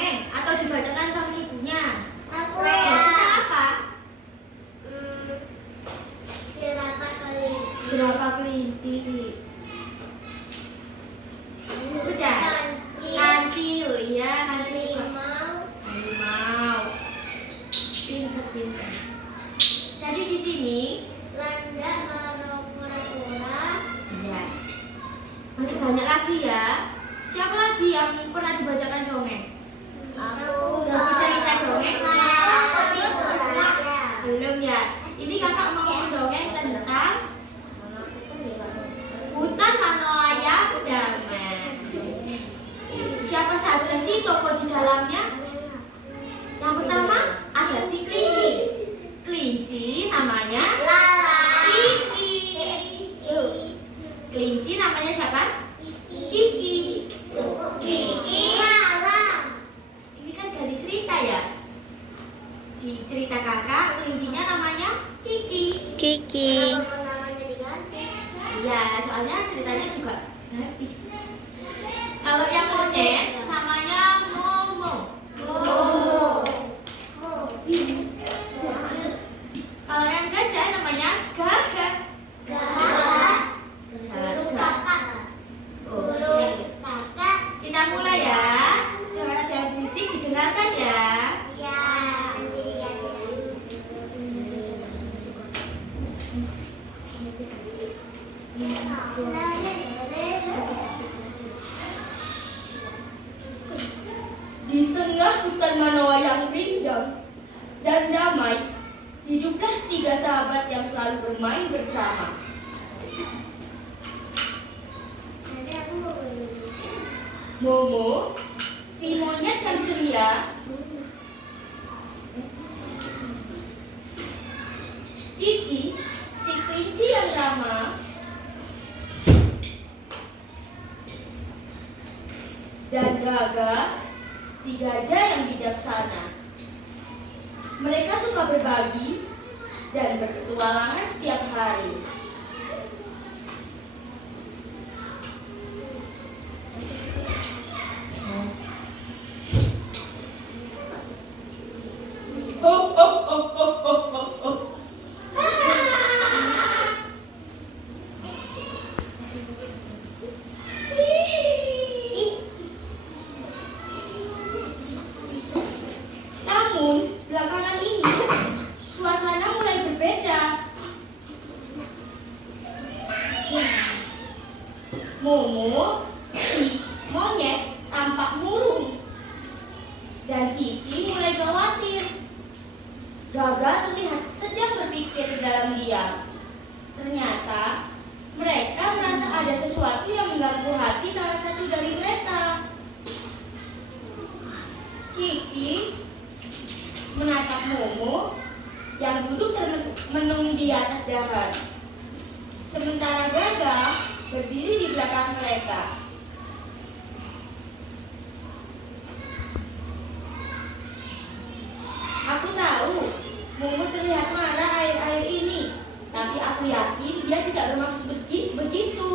dongeng atau dibacakan sama ibunya? Aku Kita apa? Jerapah kelinci. Udah. Kancil, iya, kancil juga. Harimau. Pinter. Jadi di sini Landak kura-kura. iya. Masih banyak lagi ya. Siapa lagi yang pernah dibacakan dongeng? Aku Buku cerita dongeng? Belum. Belum ya. Ini kakak mau mendongeng tentang hutan Manoaya damai. Siapa saja sih tokoh di dalamnya? Yang pertama ada si kelinci. Kelinci namanya Kiki. Kelinci namanya siapa? Kiki. Ini kan dari cerita ya. Di cerita kakak, kelincinya namanya Kiki. Kiki. Iya, soalnya ceritanya juga ganti. Kalau yang monyet namanya Momo. Kalau yang gajah namanya Gagah. Oke. Kita mulai ya. Jangan ada yang berisik, didengarkan ya. Di tengah hutan Manoa yang rindang dan damai, hiduplah 3 sahabat yang selalu bermain bersama. Momo, si monyet yang ceria. Kiki, si kelinci yang ramah. Dan Gagah, si gajah yang bijaksana. Mereka suka berbagi dan berpetualangan setiap hari. Ho ho ho ho ho ho ho. Namun belakangan ini suasana mulai berbeda. Momo, si monyet, tampak murung dan Kiki mulai khawatir. Gagah terlihat sedang berpikir dalam diam. Ternyata mereka merasa ada sesuatu yang mengganggu hati salah satu dari mereka. Kiki menatap Momo yang duduk termenung di atas dahan. Sementara Gagah berdiri di belakang mereka. Aku tahu Momo terlihat marah akhir-akhir ini, tapi aku yakin dia tidak bermaksud begitu.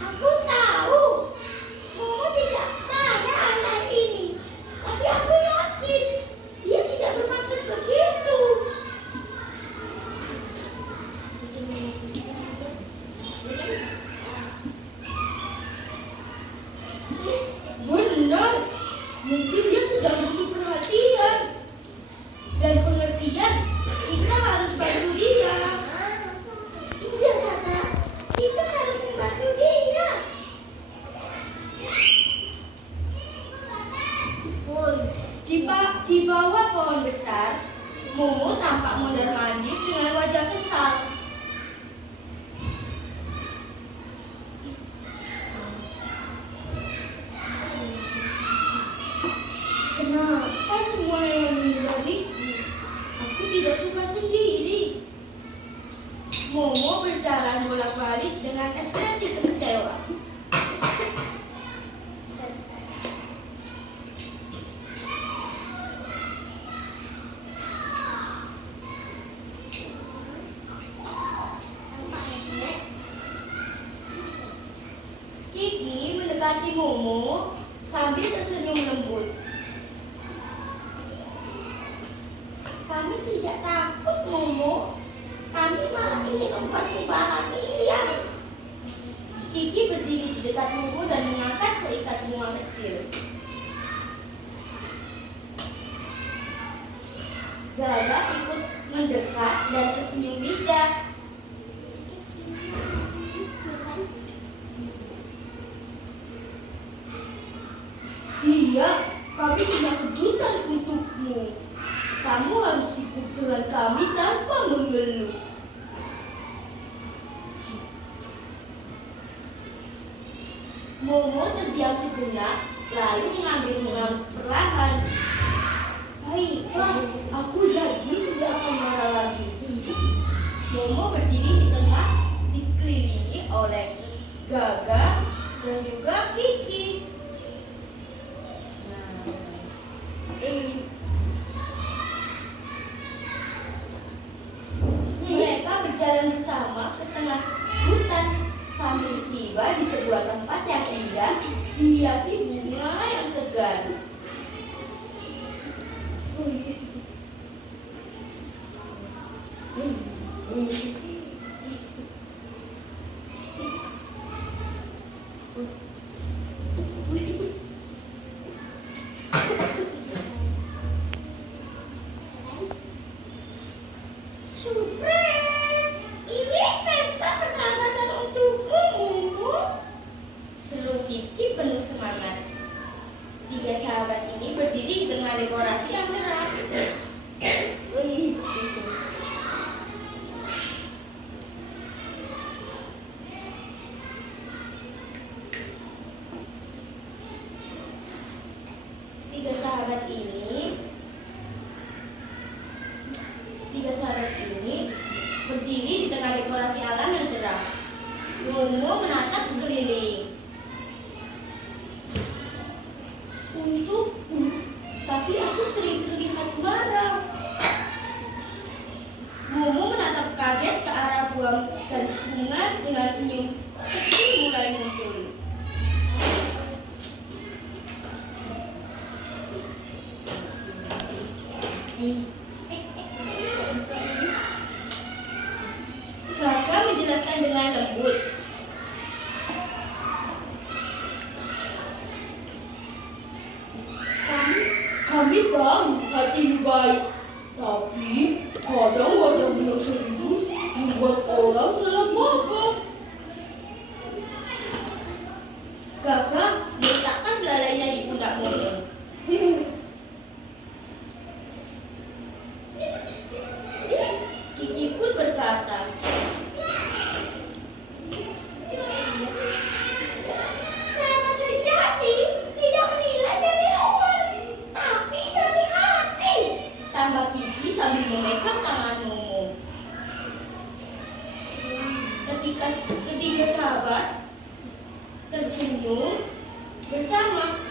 Aku tahu Momo tidak marah akhir ini, tapi aku yakin dia tidak bermaksud begitu. Benar, mungkin dia sedang butuh perhatian dan pengertian. Kita harus bantu dia. Iya kakak, kita harus membantu dia. Di bawah pohon besar, Momo tampak mondar-mandir dengan wajah kesal. Kenapa semua yang menghindariku? Aku tidak suka sendiri. Momo berjalan bolak-balik dengan ekspresi kecewa. mendekati Momo sambil tersenyum lembut. Kami tidak takut, Momo. Kami malah ingin membuatmu bahagia. Kiki berdiri di dekat Momo dan mengangkat seikat bunga kecil. Gaga ikut mendekat dan tersenyum bijak. Iya, kami punya kejutan untukmu. Kamu harus ikut dengan kami tanpa mengeluh. Momo terdiam sejenak, lalu mengambil bunga perlahan. Baiklah, aku janji tidak akan marah lagi. Momo berdiri di tengah, dikelilingi oleh Gaga dan juga Kiki. Mereka berjalan bersama ke tengah hutan sambil tiba di sebuah tempat yang indah dihiasi bunga yang segar. Surprise! Ini pesta persahabatan untukmu, Momo. Seru Kiki penuh semangat. Tiga sahabat ini berdiri di tengah dekorasi yang cerah. Tiga sahabat ini berdiri di tengah dekorasi alam yang cerah. Momo menatap sekeliling. Untukku, tapi aku sering terlihat marah. Momo menatap kaget ke arah bunga dengan senyum kecil mulai muncul. Gaga menjelaskan dengan lembut. Kami tahu hatimu baik, tapi kadang wajahmu yang serius membuat orang salah paham. Gaga meletakkan belalainya di pundak Momo. Kiki pun berkata, sahabat sejati tidak menilai dari luar, tapi dari hati. Tambah Kiki sambil memegang tangan Momo. Ketika ketiga sahabat tersenyum bersama,